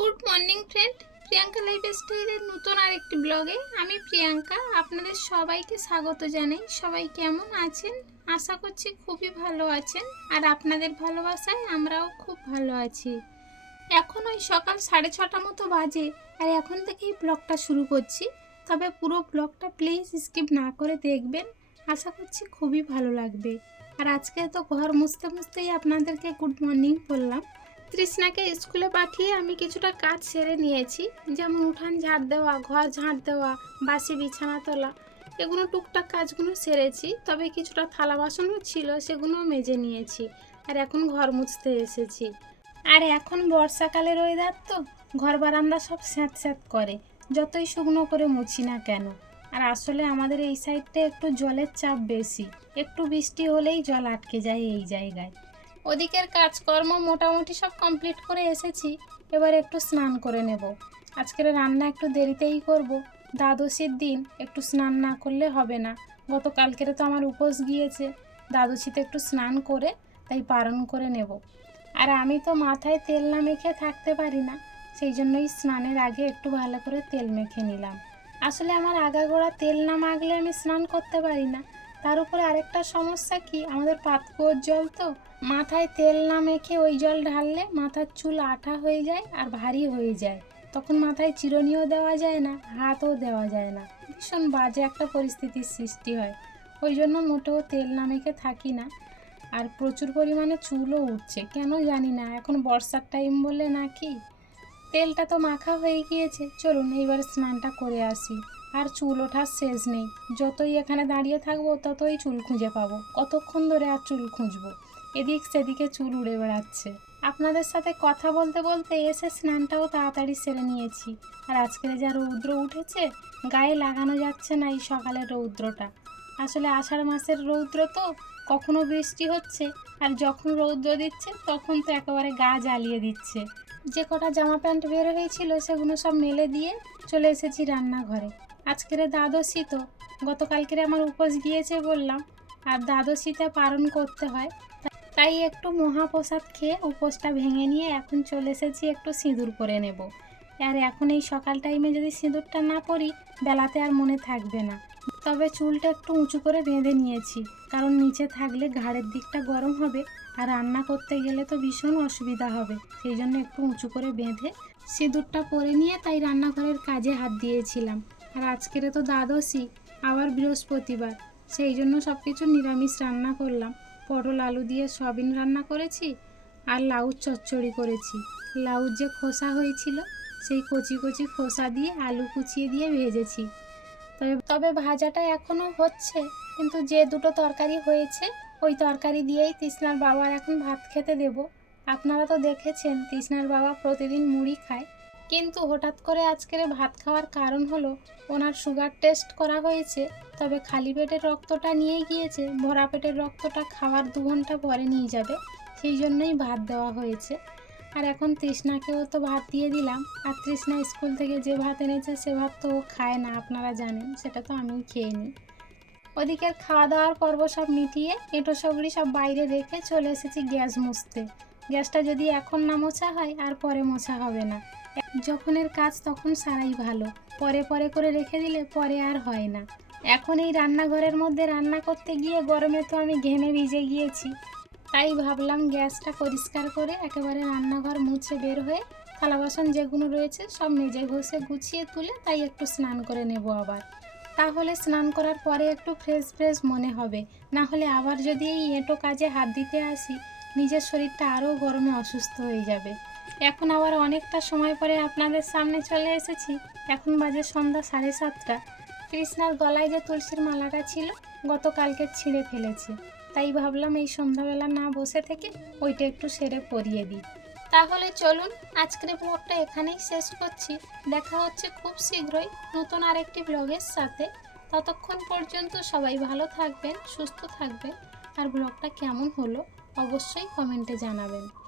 Good morning friend Priyanka life স্টাইলের নতুন আরেকটি ব্লগে আমি প্রিয়াঙ্কা, আপনাদের সবাইকে স্বাগত জানাই। সবাই কেমন আছেন? আশা করছি খুবই ভালো আছেন। আর আপনাদের ভালোবাসায় আমরাও খুব ভালো আছি। এখন ওই সকাল সাড়ে ছটা মতো বাজে, আর এখন থেকেই ব্লগটা শুরু করছি। তবে পুরো ব্লগটা প্লিজ স্কিপ না করে দেখবেন। আশা করছি খুবই ভালো লাগবে। আর আজকে তো ঘর মুছতে মুছতেই আপনাদেরকে গুড মর্নিং বললাম। তৃষ্ণাকে স্কুলে পাঠিয়ে আমি কিছুটা কাজ সেরে নিয়েছি। যেমন উঠান ঝাড় দেওয়া, ঘর ঝাড় দেওয়া, বাসি বিছানা তোলা। এগুলো টুকটাক কাজগুলো সেরেছি, তবে কিছুটা থালা বাসনও ছিল, সেগুলোও মেজে নিয়েছি। আর এখন ঘর মুছতে এসেছি। আর এখন বর্ষাকালের ওয়েদার তো, ঘর বারান্দা সব স্যাঁত স্যাঁত করে। যতই শুকনো করে মুছি না কেন। আর আসলে আমাদের এই সাইডটা একটু জলের চাপ বেশি। একটু বৃষ্টি হলেই জল আটকে যায় এই জায়গায়। ওদিকের কাজকর্ম মোটামুটি সব কমপ্লিট করে এসেছি। এবার একটু স্নান করে নেব। আজকের রান্না একটু দেরিতেই করব। দ্বাদশীর দিন, একটু স্নান না করলে হবে না। গত গতকালকের তো আমার উপোস গিয়েছে। দ্বাদশীতে একটু স্নান করে, তাই পালন করে নেব। আর আমি তো মাথায় তেল না মেখে থাকতে পারি না, সেই জন্যই স্নানের আগে একটু ভালো করে তেল মেখে নিলাম। আসলে আমার আগাগোড়া তেল না মাখলে আমি স্নান করতে পারি না। তার উপরে আরেকটা সমস্যা কি? আমাদের পাতকুয়োর জল তো। মাথায় তেল না মেখে ওই জল ঢাললে মাথার চুল আঠা হয়ে যায় আর ভারী হয়ে যায়। তখন মাথায় চিরুনিও দেওয়া যায় না, হাতও দেওয়া যায় না। ভীষণ বাজে একটা পরিস্থিতির সৃষ্টি হয়। ওই জন্য মোটেও তেল না মেখে থাকি না। আর প্রচুর পরিমাণে চুলও উঠছে। কেন জানি না, এখন বর্ষার টাইম বলে নাকি? তেলটা তো মাখা হয়ে গিয়েছে। চলুন এইবার স্নানটা করে আসি। আর চুল ওঠার শেষ নেই। যতই এখানে দাঁড়িয়ে থাকব, ততই চুল খুঁজে পাবো। কতক্ষণ ধরে আর চুল খুঁজবো? এদিক সেদিকে চুল উড়ে বেড়াচ্ছে। আপনাদের সাথে কথা বলতে বলতে এসে স্নানটাও তাড়াতাড়ি সেরে নিয়েছি। আর আজকের যা রৌদ্র উঠেছে, গায়ে লাগানো যাচ্ছে না এই সকালের রৌদ্রটা। আসলে আষাঢ় মাসের রৌদ্র তো কখনো বৃষ্টি হচ্ছে, আর যখন রৌদ্র দিচ্ছে, তখন তো একেবারে গা জ্বালিয়ে দিচ্ছে। যে কটা জামা প্যান্ট বের হয়েছিল, সেগুলো সব মেলে দিয়ে চলে এসেছি রান্নাঘরে। আজকের দ্বাদশী তো। গতকালকের আমার উপোস গিয়েছে বললাম, আর দ্বাদশীতে পালন করতে হয়। তাই একটু মহাপ্রসাদ খেয়ে উপোসটা ভেঙে নিয়ে এখন চলে এসেছি একটু সিঁদুর পরে নেব। আর এখন এই সকাল টাইমে যদি সিঁদুরটা না পরি, বেলাতে আর মনে থাকবে না। তবে চুলটা একটু উঁচু করে বেঁধে নিয়েছি, কারণ নিচে থাকলে ঘাড়ের দিকটা গরম হবে, আর রান্না করতে গেলে তো ভীষণ অসুবিধা হবে। সেই জন্য একটু উঁচু করে বেঁধে সিঁদুরটা পরে নিয়ে তাই রান্নাঘরের কাজে হাত দিয়েছিলাম। আর আজকের তো দ্বাদশী, আবার বৃহস্পতিবার। সেই জন্য সব কিছু নিরামিষ রান্না করলাম। পটল, আলু দিয়ে সয়াবিন রান্না করেছি আর লাউ চচ্চড়ি করেছি। লাউ যে খোসা হয়েছিল, সেই কচি কচি খোসা দিয়ে আলু কুচিয়ে দিয়ে ভেজেছি। তবে তবে ভাজাটা এখনও হচ্ছে, কিন্তু যে দুটো তরকারি হয়েছে, ওই তরকারি দিয়েই তৃষ্ণার বাবার এখন ভাত খেতে দেব। আপনারা তো দেখেছেন, তৃষ্ণার বাবা প্রতিদিন মুড়ি খায়। কিন্তু হঠাৎ করে আজকের ভাত খাওয়ার কারণ হলো ওনার সুগার টেস্ট করা হয়েছে, তবে খালি পেটের রক্তটা নিয়ে গিয়েছে, ভরা পেটের রক্তটা খাওয়ার দু ঘণ্টা পরে নিয়ে যাবে, সেই জন্যই ভাত দেওয়া হয়েছে। আর এখন তৃষ্ণাকেও তো ভাত দিয়ে দিলাম, আর তৃষ্ণা স্কুল থেকে যে ভাত এনেছে সে ভাত তো খায় না, আপনারা জানেন, সেটা তো আমি খেয়ে নিই। ওদিকের খাওয়া দাওয়ার পর্ব সব মিটিয়ে এঁটো সবরি সব বাইরে রেখে চলে এসেছি গ্যাস মুছতে। গ্যাসটা যদি এখন না মোছা হয়, আর পরে মোছা হবে না। যখনের কাজ তখন সারাই ভালো। পরে পরে করে রেখে দিলে পরে আর হয় না। এখন এই রান্নাঘরের মধ্যে রান্না করতে গিয়ে গরমে তো আমি ঘেমে ভিজে গিয়েছি। তাই ভাবলাম গ্যাসটা পরিষ্কার করে একেবারে রান্নাঘর মুছে বের হয়ে থালা বাসন যেগুলো রয়েছে সব মেজে ঘষে গুছিয়ে তুলে তাই একটু স্নান করে নেব আবার। তাহলে স্নান করার পরে একটু ফ্রেশ ফ্রেশ মনে হবে। না হলে আবার যদি এই এঁটো কাজে হাত দিতে আসি, নিজের শরীরটা আরও গরমে অসুস্থ হয়ে যাবে। এখন আবার অনেকটা সময় পরে আপনাদের সামনে চলে এসেছি। এখন বাজে সন্ধ্যা সাড়ে সাতটা। কৃষ্ণার গলায় যে তুলসীর মালাটা ছিল, গতকালকে ছিঁড়ে ফেলেছে। তাই ভাবলাম এই সন্ধ্যাবেলা না বসে থেকে ওইটা একটু সেরে পরিয়ে দিই। তাহলে চলুন, আজকের ব্লগটা এখানেই শেষ করছি। দেখা হচ্ছে খুব শীঘ্রই নতুন আরেকটি ব্লগের সাথে। ততক্ষণ পর্যন্ত সবাই ভালো থাকবেন, সুস্থ থাকবেন। আর ব্লগটা কেমন হলো, অবশ্যই কমেন্টে জানাবেন।